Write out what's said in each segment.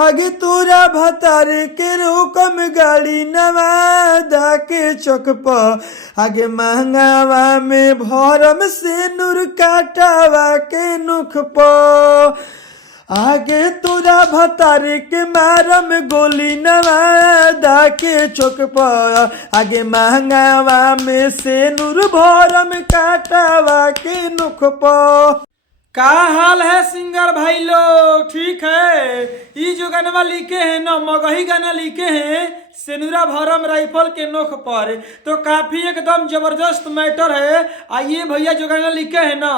आगे तोरा भतार के रोकम गाड़ी नवादा के चौक पर आगे महंगावा में भरम से नूर काटावा के नुख पर आगे तोरा भतार के मारम गोली नवादा के चौक पर आगे महंगावा में से नूर भरम काटावा के नुख पर। का हाल है सिंगर भाई लोग, ठीक है? ये जो गाना लिखे हैं ना, मगही गाना लिखे हैं सेनुरा भरम राइफल के नोख पर, तो काफी एकदम जबरदस्त मैटर है। आइए भैया, जो गाना लिखे हैं ना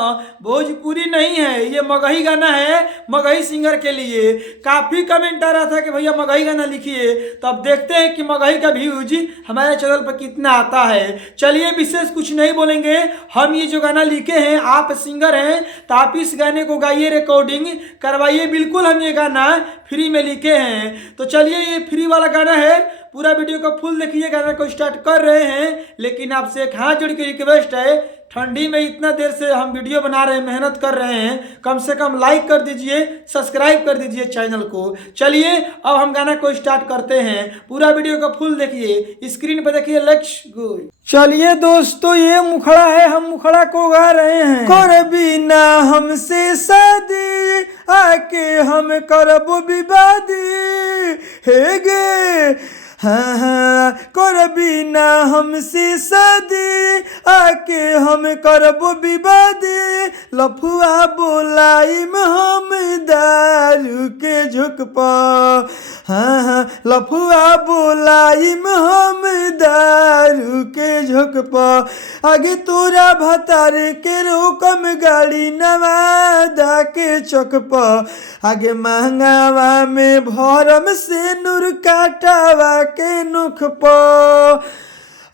भोजपुरी नहीं है, ये मगही गाना है, मगही सिंगर के लिए। काफी कमेंट आ रहा था कि भैया मगही गाना लिखिए, तो अब देखते हैं कि मगही का व्यूज हमारे चैनल पर कितना आता है। चलिए विशेष कुछ नहीं बोलेंगे, हम ये जो गाना लिखे हैं, आप सिंगर हैं तो आप इस गाने को गाइए, रिकॉर्डिंग करवाइए। बिल्कुल हम ये गाना फ्री में लिखे हैं, तो चलिए ये फ्री वाला गाना है, पूरा वीडियो को फुल देखिए। गाना को स्टार्ट कर रहे हैं, लेकिन आपसे एक हाथ जोड़ के रिक्वेस्ट है, ठंडी में इतना देर से हम वीडियो बना रहे हैं, मेहनत कर रहे हैं, कम से कम लाइक कर दीजिए, सब्सक्राइब कर दीजिए चैनल को। चलिए अब हम गाना को स्टार्ट करते हैं, पूरा वीडियो को फुल देखिए, स्क्रीन पर देखिए, लेट्स गो। चलिए दोस्तों, ये मुखड़ा है, हम मुखड़ा को गा रहे हैं। कर बिना हमसे शादी आके हम करबो विवादी हे गे, हाँ हाँ कर बिना हमसे शादी आके हम करबो विवादी लफुआ बोलाइम हम दारू के झुक पर, हाँ हाँ लफुआ बोलाइम हम दारू के झुक पर आगे तोरा भतार के रोकम गाड़ी नवादा के चौक पर आगे महंगावा में भरम से नूर काटावा के नुख पर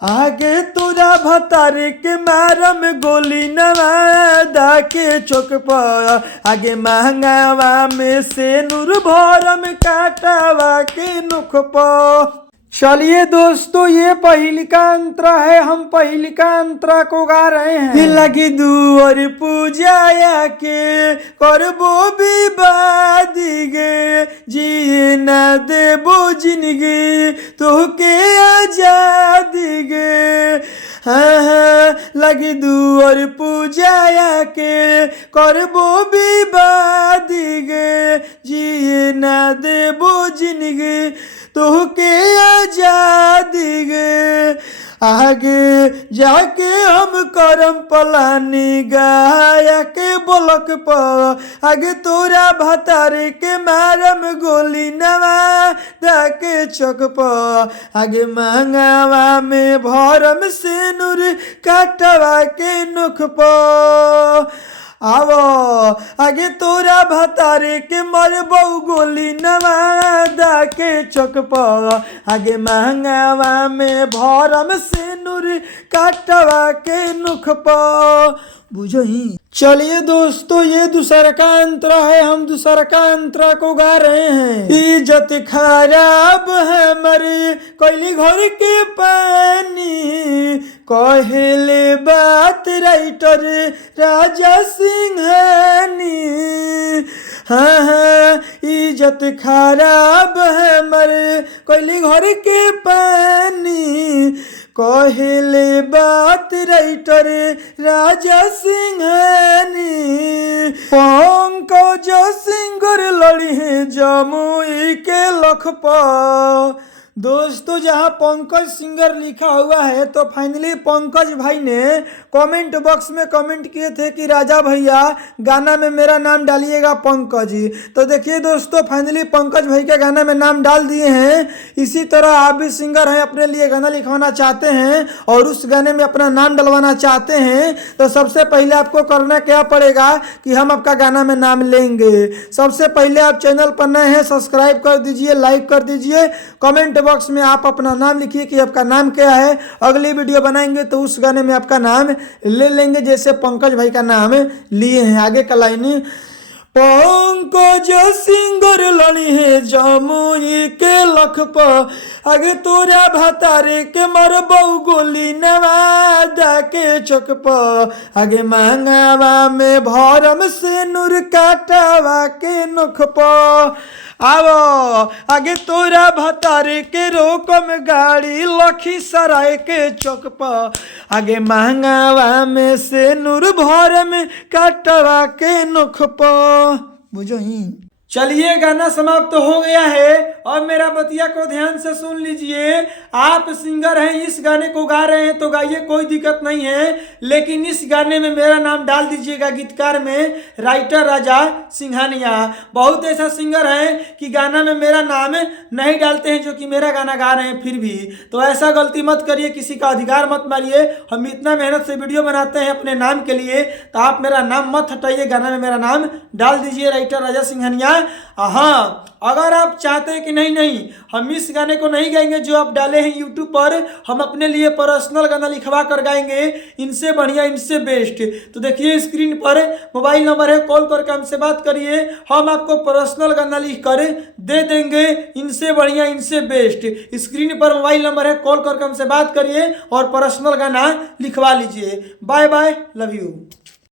आगे तोरा भतार के मारम गोली नवादा के चौक पर आगे महंगावा में से नूर भरम काटावा के नुख पर। चलिए दोस्तों, ये पहिलिका अंतरा है, हम पहिलिका अंतरा को गा रहे हैं। लगी दूर पूजाया के करबो विवादी गे, जिए न देबो जिंदगी तोहके आजादी गे, हाँ हाँ लगी दूर पूजाया के करबो विवादी गे, जिए न देबो जिंदगी तोहके आजादी गे, आगे जाके हम करम पलानी गाया के बोलक पर आगे तोरा भतार के मारम गोली नवादा के चौक पर आगे महंगावा में भरम से नूर काटवा के नुख पर आवो आगे तोरा भतारे के मरबो गोली नवादा के चौक पर आगे महंगावा में भरम से नूर काटवा के नुख पर बुझही। चलिए दोस्तों, ये दूसरा का अंतरा है, हम दूसरा का अंतरा को गा रहे हैं। इज्जत खराब है मरे कोयली घर के पानी कहेले बात राइटर राजा सिंहानी, हाँ हाँ इज्जत खराब है मरे कोयली घर के पानी कहेले बात राइटर राजा सिंहानी पंकज सिंगर लड़ी है जमुई के लखपा। दोस्तों, जहां पंकज सिंगर लिखा हुआ है तो फाइनली पंकज भाई ने कमेंट बॉक्स में कमेंट किए थे कि राजा भैया गाना में मेरा नाम डालिएगा पंकज। तो देखिए दोस्तों, फाइनली पंकज भाई के गाना में नाम डाल दिए हैं। इसी तरह आप भी सिंगर हैं, अपने लिए गाना लिखवाना चाहते हैं और उस गाने में अपना नाम डलवाना चाहते हैं, तो सबसे पहले आपको करना क्या पड़ेगा कि हम आपका गाना में नाम लेंगे। सबसे पहले आप चैनल पर नए हैं, सब्सक्राइब कर दीजिए, लाइक कर दीजिए, कमेंट बॉक्स में आप अपना नाम लिखिए कि आपका नाम क्या है। अगली वीडियो बनाएंगे तो उस गाने में आपका नाम ले लेंगे, जैसे पंकज भाई का नाम लिए हैं। आगे का लाइन पंकज सिंगर लड़ी है जमुई के लखपा आगे तोरा भतारे के मरबऊ गोली नवादा के चौक पर आगे मांगावा में भरम से नूर काटावा के नोख पर आवो आगे तोरा भतारे के रोकम गाड़ी लखीसराय के चौक पर आगे महंगावा में से नूर भर में काटवा के नोख पर बुझो ही। चलिए गाना समाप्त हो गया है और मेरा बतिया को ध्यान से सुन लीजिए। आप सिंगर हैं, इस गाने को गा रहे हैं तो गाइए, कोई दिक्कत नहीं है, लेकिन इस गाने में मेरा नाम डाल दीजिएगा गीतकार में राइटर राजा सिंघानिया। बहुत ऐसा सिंगर है कि गाना में मेरा नाम नहीं डालते हैं जो कि मेरा गाना गा रहे हैं फिर भी, तो ऐसा गलती मत करिए, किसी का अधिकार मत मारिए। हम इतना मेहनत से वीडियो बनाते हैं अपने नाम के लिए, तो आप मेरा नाम मत हटाइए, गाना में मेरा नाम डाल दीजिए राइटर राजा सिंघानिया। हाँ, अगर आप चाहते हैं कि नहीं हम इस गाने को नहीं गाएंगे जो आप डाले हैं यूट्यूब पर, हम अपने लिए पर्सनल गाना लिखवा कर गाएंगे, इनसे बढ़िया इनसे बेस्ट, तो देखिए स्क्रीन पर मोबाइल नंबर है, कॉल करके हमसे बात करिए, हम आपको पर्सनल गाना लिख कर दे देंगे, इनसे बढ़िया इनसे बेस्ट। स्क्रीन पर मोबाइल नंबर है, कॉल करके हमसे बात करिए और पर्सनल गाना लिखवा लीजिए। Bye bye, love you.